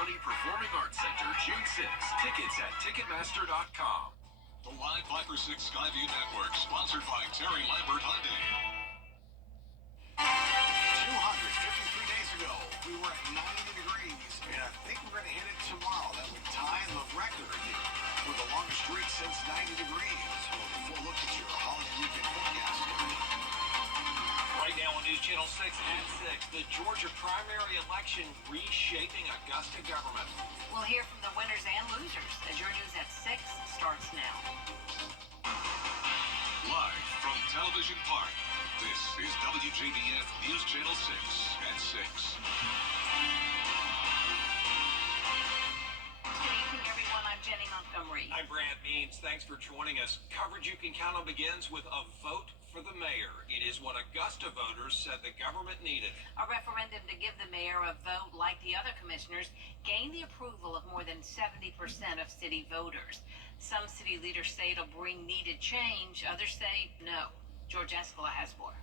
County Performing Arts Center, June 6th. Tickets at Ticketmaster.com. The Live 5 for 6 Skyview Network, sponsored by Terry Lambert Hyundai. 253 days ago, we were at 90 degrees, and I think we're going to hit it tomorrow. That would tie the record for the longest streak since 90 degrees. Well, before look at your holiday weekend forecast. Right now on News Channel 6 at 6, the Georgia primary election reshaping Augusta government. We'll hear from the winners and losers as your News at 6 starts now. Live from Television Park, this is WJBF News Channel 6 at 6. Good evening, everyone. I'm Jenny Montgomery. I'm Brad Means. Thanks for joining us. Coverage you can count on begins with a vote for the mayor. It is what Augusta voters said the government needed. A referendum to give the mayor a vote like the other commissioners gained the approval of more than 70% of city voters. Some city leaders say it'll bring needed change. Others say no. George Escala has more.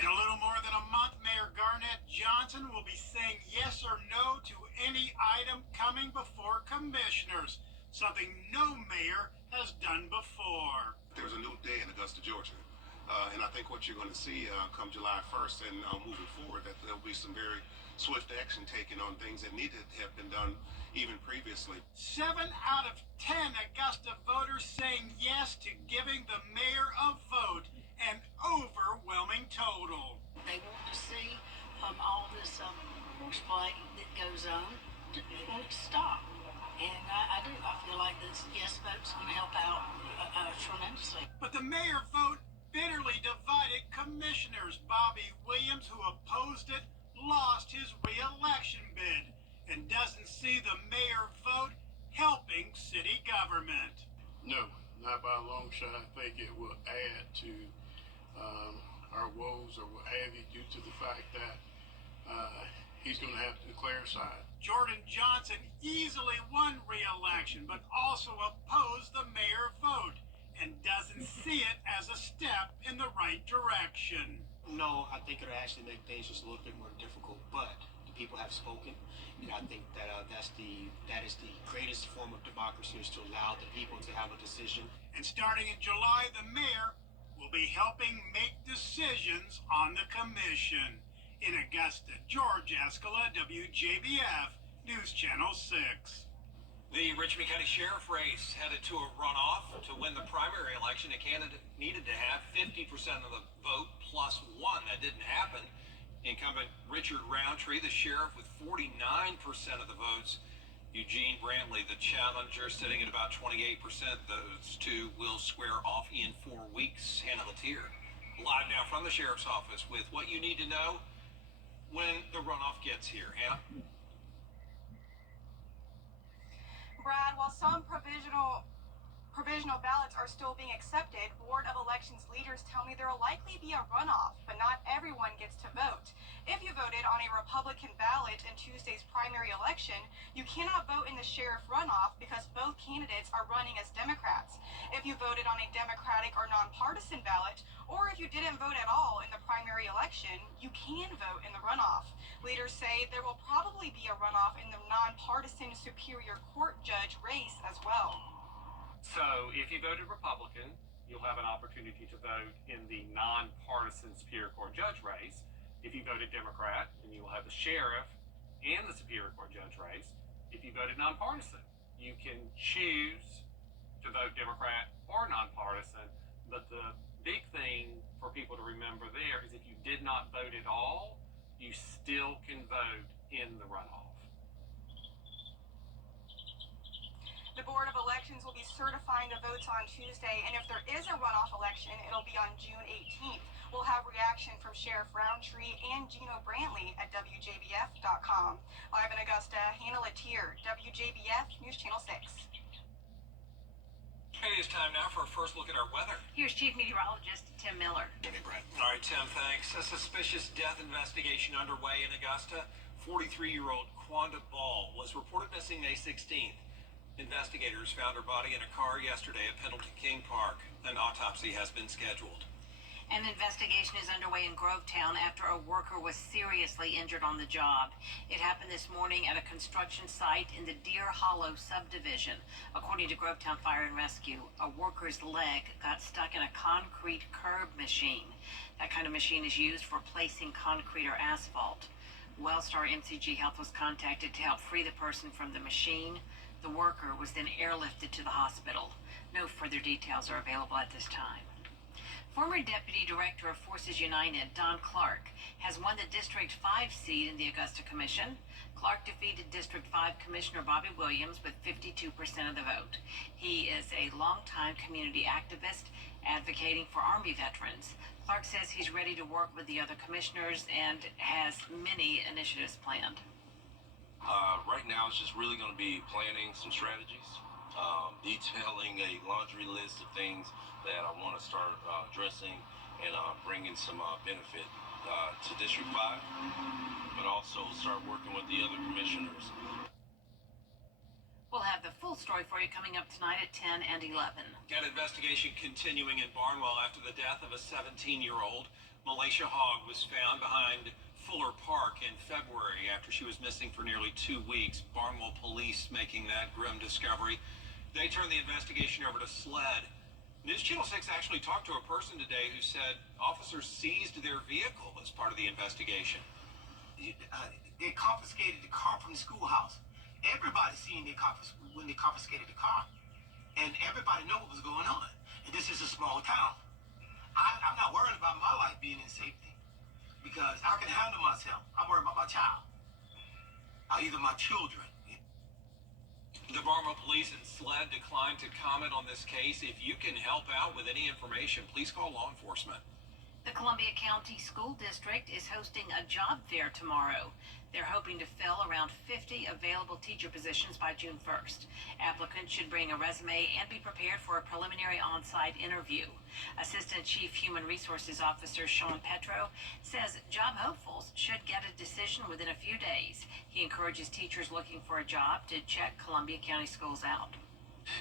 In a little more than a month, Mayor Garnett Johnson will be saying yes or no to any item coming before commissioners, something no mayor has done before. There's a new day in Augusta, Georgia. And I think what you're going to see come July 1st and moving forward, that there'll be some very swift action taken on things that needed to have been done even previously. 7 out of 10 Augusta voters saying yes to giving the mayor a vote, an overwhelming total. They want to see all this horseplay that goes on to stop. And I do. I feel like this yes vote's going to help out tremendously. But the mayor vote bitterly divided commissioners. Bobby Williams, who opposed it, lost his re-election bid and doesn't see the mayor vote helping city government. No, not by a long shot. I think it will add to our woes or what have you, due to the fact that he's going to have to declare side. Jordan Johnson easily won re-election, but also opposed the mayor vote and doesn't see it as a step in the right direction. No, I think it'll actually make things just a little bit more difficult, but the people have spoken, and I think that that is the greatest form of democracy, is to allow the people to have a decision. And starting in July, the mayor will be helping make decisions on the commission. In Augusta, George Escala, WJBF, News Channel 6. The Richmond County Sheriff race headed to a runoff to win the primary election. A candidate needed to have 50% of the vote plus one. That didn't happen. Incumbent Richard Roundtree, the sheriff, with 49% of the votes. Eugene Brantley, the challenger, sitting at about 28%. Those two will square off in 4 weeks. Hannah Latier, live now from the sheriff's office with what you need to know when the runoff gets here. Hannah? Brad, while some provisional ballots are still being accepted, Board of Elections leaders tell me there will likely be a runoff, but not everyone gets to vote. If you voted on a Republican ballot in Tuesday's primary election, you cannot vote in the sheriff runoff because both candidates are running as Democrats. If you voted on a Democratic or nonpartisan ballot, or if you didn't vote at all in the primary election, you can vote in the runoff. Leaders say there will probably be a runoff in the nonpartisan Superior Court judge race as well. So if you voted Republican, you'll have an opportunity to vote in the nonpartisan Superior Court judge race. If you voted Democrat, then you will have the sheriff and the Superior Court judge race. If you voted nonpartisan, you can choose to vote Democrat or nonpartisan. But the big thing for people to remember there is if you did not vote at all, you still can vote in the runoff. The Board of Elections will be certifying the votes on Tuesday, and if there is a runoff election, it'll be on June 18th. We'll have reaction from Sheriff Roundtree and Gino Brantley at WJBF.com. Live in Augusta, Hannah Latier, WJBF News Channel 6. It is time now for a first look at our weather. Here's Chief Meteorologist Tim Miller. Hey, Brett. All right, Tim, thanks. A suspicious death investigation underway in Augusta. 43-year-old Quanda Ball was reported missing May 16th. Investigators found her body in a car yesterday at Pendleton King Park. An autopsy has been scheduled. An investigation is underway in Grovetown after a worker was seriously injured on the job. It happened this morning at a construction site in the Deer Hollow subdivision. According to Grovetown Fire and Rescue, a worker's leg got stuck in a concrete curb machine. That kind of machine is used for placing concrete or asphalt. Wellstar MCG Health was contacted to help free the person from the machine. The worker was then airlifted to the hospital. No further details are available at this time. Former Deputy Director of Forces United, Don Clark, has won the District 5 seat in the Augusta Commission. Clark defeated District 5 Commissioner Bobby Williams with 52% of the vote. He is a longtime community activist advocating for Army veterans. Clark says he's ready to work with the other commissioners and has many initiatives planned. Right now, it's just really going to be planning some strategies, detailing a laundry list of things that I want to start addressing and bringing some benefit to District 5, but also start working with the other commissioners. We'll have the full story for you coming up tonight at 10 and 11. An investigation continuing in Barnwell after the death of a 17-year-old. Malaysia Hogg was found behind Fuller Park in February after she was missing for nearly 2 weeks. Barnwell police making that grim discovery. They turned the investigation over to SLED. News Channel 6 actually talked to a person today who said officers seized their vehicle as part of the investigation. They confiscated the car from the schoolhouse. Everybody seen when they confiscated the car, and everybody know what was going on. And this is a small town. I'm not worried about my life being in safety because I can handle myself. I'm worried about my child, either my children. The Barnwell Police and SLED declined to comment on this case. If you can help out with any information, please call law enforcement. The Columbia County School District is hosting a job fair tomorrow. They're hoping to fill around 50 available teacher positions by June 1st. Applicants should bring a resume and be prepared for a preliminary on-site interview. Assistant Chief Human Resources Officer Sean Petro says job hopefuls should get a decision within a few days. He encourages teachers looking for a job to check Columbia County schools out.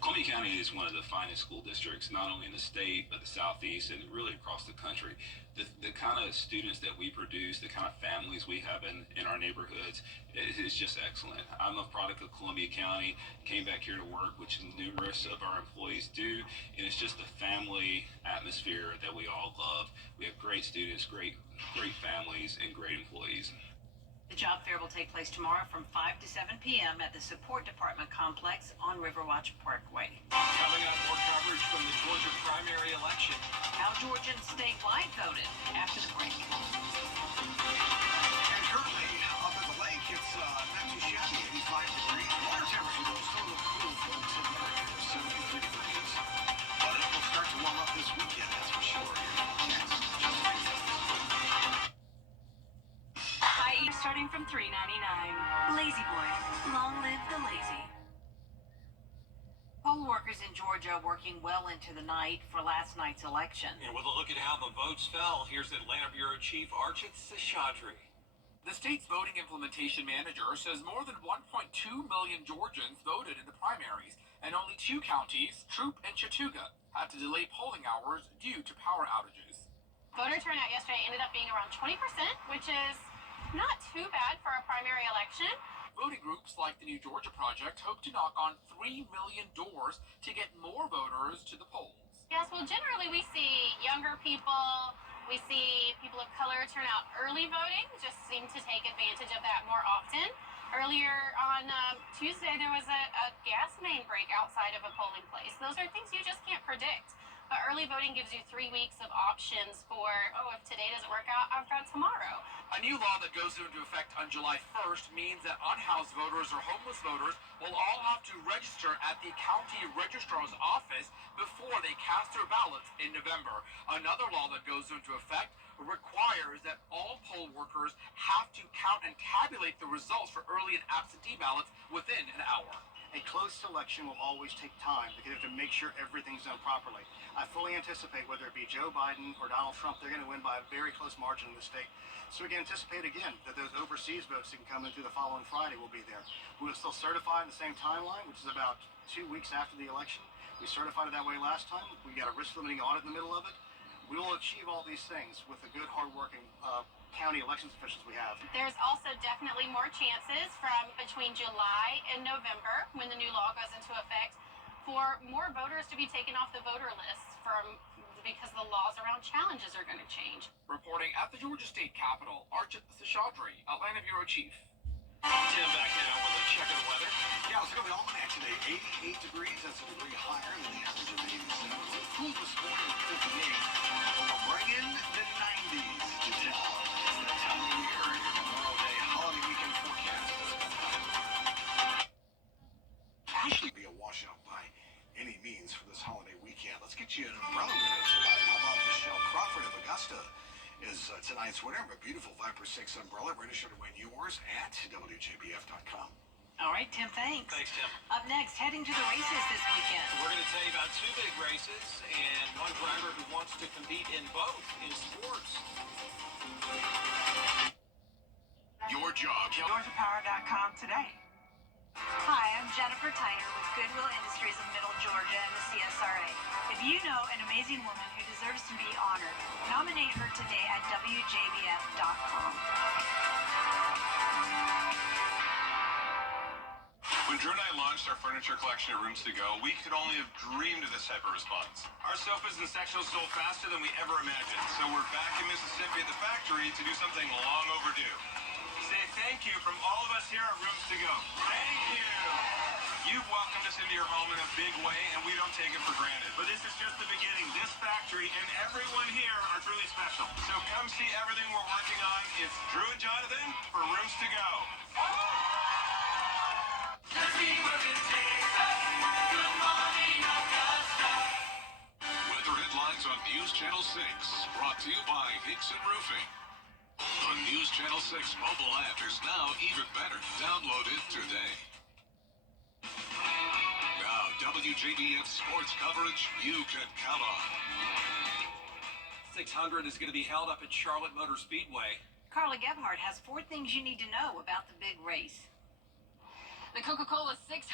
Columbia County is one of the finest school districts, not only in the state, but the Southeast and really across the country. The kind of students that we produce, the kind of families we have in our neighborhoods is just excellent. I'm a product of Columbia County, came back here to work, which numerous of our employees do, and it's just a family atmosphere that we all love. We have great students, great families, and great employees. The job fair will take place tomorrow from 5 to 7 p.m. at the Support Department Complex on Riverwatch Parkway. Coming up, more coverage from the Georgia primary election. How Georgians statewide voted after the break. And currently, up at the lake, it's not too shabby, 85 degrees. Water temperature, though, still a little cool, folks, at 73 degrees. But it will start to warm up this weekend, that's for sure. Yes, just starting from $3.99. Lazy Boy. Long live the lazy. Poll workers in Georgia working well into the night for last night's election. And with a look at how the votes fell, here's Atlanta Bureau Chief Archit Seshadri. The state's voting implementation manager says more than 1.2 million Georgians voted in the primaries, and only 2 counties, Troup and Chattooga, had to delay polling hours due to power outages. Voter turnout yesterday ended up being around 20%, which is not too bad for a primary election. Voting groups like the New Georgia Project hope to knock on 3 million doors to get more voters to the polls. Yes, well, generally we see younger people, we see people of color turn out early voting, just seem to take advantage of that more often. Earlier on Tuesday, there was a gas main break outside of a polling place. Those are things you just can't predict. But early voting gives you 3 weeks of options for, if today doesn't work out, I've got tomorrow. A new law that goes into effect on July 1st means that unhoused voters or homeless voters will all have to register at the county registrar's office before they cast their ballots in November. Another law that goes into effect requires that all poll workers have to count and tabulate the results for early and absentee ballots within an hour. A close election will always take time because you have to make sure everything's done properly. I fully anticipate whether it be Joe Biden or Donald Trump, they're going to win by a very close margin in the state. So we can anticipate again that those overseas votes that can come in through the following Friday will be there. We will still certify in the same timeline, which is about 2 weeks after the election. We certified it that way last time. We got a risk limiting audit in the middle of it. We will achieve all these things with the good, hardworking county elections officials we have. There's also definitely more chances from between July and November, when the new law goes into effect, for more voters to be taken off the voter lists because the laws around challenges are going to change. Reporting at the Georgia State Capitol, Archit Seshadri, Atlanta Bureau Chief. Tim back now with a check of the weather. Yeah, let's go to the almanac today. 88 degrees, that's a degree higher than the average of 87. Cool this morning at 58. But we'll bring in the 90s to tell. It's that time of year. Your Memorial Day holiday weekend forecast. Actually be a washout by any means for this holiday weekend. Let's get you an umbrella minute tonight. How about Michelle Crawford of Augusta is tonight's winner of a beautiful Viper 6 umbrella. Ready to win yours at WJBF.com. All right, Tim, thanks. Thanks, Tim. Up next, heading to the races this weekend. We're going to tell you about two big races and one driver who wants to compete in both in sports. Your job. GeorgiaPower.com today. Hi, I'm Jennifer Tyner with Goodwill Industries of Middle Georgia and the CSRA. If you know an amazing woman who deserves to be honored, nominate her today at WJBF.com. When Drew and I launched our furniture collection at Rooms to Go, we could only have dreamed of this type of response. Our sofas and sectionals sold faster than we ever imagined, so we're back in Mississippi at the factory to do something long overdue. Say thank you from all of us here at Rooms to Go. Thank you! You've welcomed us into your home in a big way, and we don't take it for granted. But this is just the beginning. This factory and everyone here are truly special. So come see everything we're working on. It's Drew and Jonathan for Rooms to Go. Weather headlines on News Channel 6, brought to you by Hickson Roofing. The News Channel 6 mobile app is now even better. Download it today. Now, WJBF sports coverage you can count on. 600 is going to be held up at Charlotte Motor Speedway. Carla Gebhardt has 4 things you need to know about the big race. The Coca-Cola 600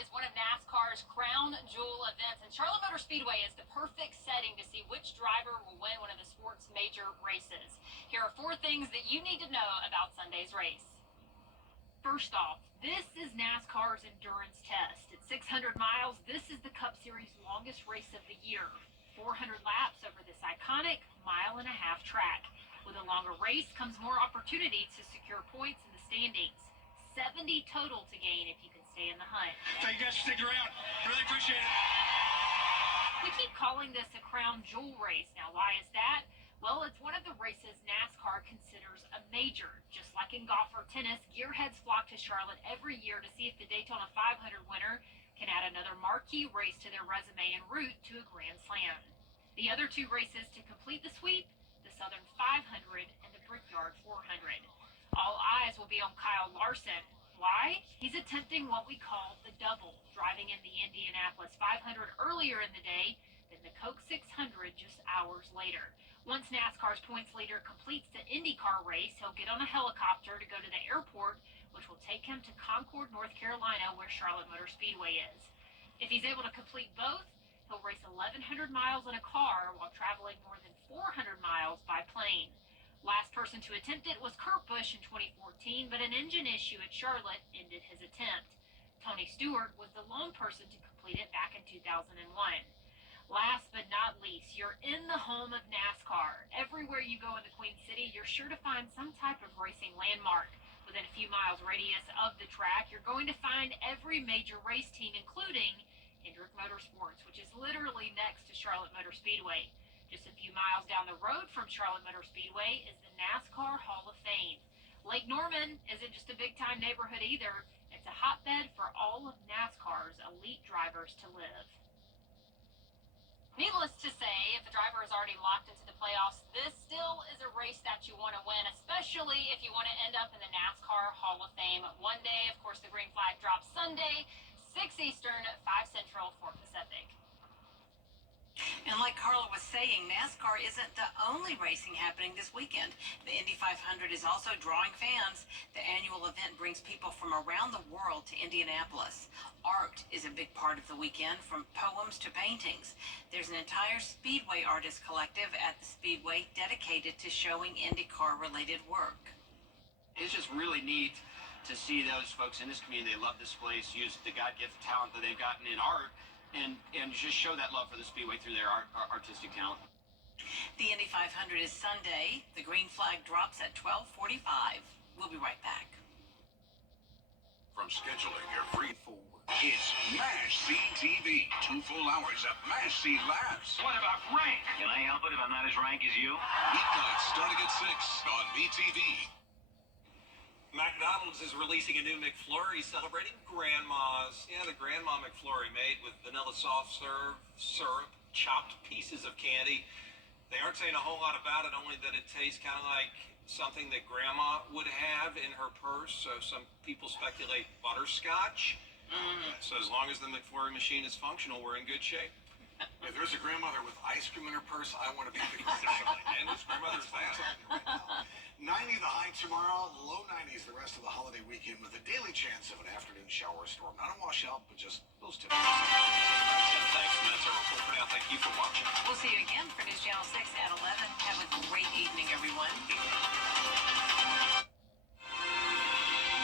is one of NASCAR's crown jewel events, and Charlotte Motor Speedway is the perfect setting to see which driver will win one of the sport's major races. Here are 4 things that you need to know about Sunday's race. First off, this is NASCAR's endurance test. At 600 miles, this is the Cup Series' longest race of the year. 400 laps over this iconic mile-and-a-half track. With a longer race comes more opportunity to secure points in the standings. 70 total to gain if you can stay in the hunt. Thank you guys for sticking around. Really appreciate it. We keep calling this a crown jewel race. Now, why is that? Well, it's one of the races NASCAR considers a major. Just like in golf or tennis, gearheads flock to Charlotte every year to see if the Daytona 500 winner can add another marquee race to their resume en route to a Grand Slam. The other 2 races to complete the sweep, the Southern 500 and the Brickyard 400. All eyes will be on Kyle Larson. Why? He's attempting what we call the double, driving in the Indianapolis 500 earlier in the day than the Coke 600 just hours later. Once NASCAR's points leader completes the IndyCar race, he'll get on a helicopter to go to the airport, which will take him to Concord, North Carolina, where Charlotte Motor Speedway is. If he's able to complete both, he'll race 1,100 miles in a car while traveling more than 400 miles by plane. Last person to attempt it was Kurt Busch in 2014, but an engine issue at Charlotte ended his attempt. Tony Stewart was the lone person to complete it back in 2001. Last but not least, you're in the home of NASCAR. Everywhere you go in the Queen City, you're sure to find some type of racing landmark. Within a few miles radius of the track, you're going to find every major race team, including Hendrick Motorsports, which is literally next to Charlotte Motor Speedway. Just a few miles down the road from Charlotte Motor Speedway is the NASCAR Hall of Fame. Lake Norman isn't just a big-time neighborhood either. It's a hotbed for all of NASCAR's elite drivers to live. Needless to say, if a driver is already locked into the playoffs, this still is a race that you want to win, especially if you want to end up in the NASCAR Hall of Fame one day. Of course, the green flag drops Sunday, 6 Eastern, 5 Central, 4 Pacific. And like Carla was saying, NASCAR isn't the only racing happening this weekend. The Indy 500 is also drawing fans. The annual event brings people from around the world to Indianapolis. Art is a big part of the weekend, from poems to paintings. There's an entire Speedway artist collective at the Speedway dedicated to showing IndyCar-related work. It's just really neat to see those folks in this community. They love this place, use the God-gifted talent that they've gotten in art, and just show that love for the Speedway through their artistic talent. The Indy 500 is Sunday. The green flag drops at 12:45. We'll be right back. From scheduling your free forward, it's MASH CTV. 2 full hours of MASH C laughs. What about rank? Can I help it if I'm not as rank as you? Weeknights starting at 6 on BTV. McDonald's is releasing a new McFlurry celebrating grandmas. Yeah, the Grandma McFlurry made with vanilla soft serve, syrup, chopped pieces of candy. They aren't saying a whole lot about it, only that it tastes kind of like something that Grandma would have in her purse. So some people speculate butterscotch. So as long as the McFlurry machine is functional, we're in good shape. If there's a grandmother with ice cream in her purse, I want to be the And this grandmother's That's fat. what I'm telling you right now. 90 the high tomorrow, low 90s the rest of the holiday weekend with a daily chance of an afternoon shower or storm. Not a washout, but just those tips. Thanks, and that's our report for now. Thank you for watching. We'll see you again for News Channel 6 at 11. Have a great evening, everyone.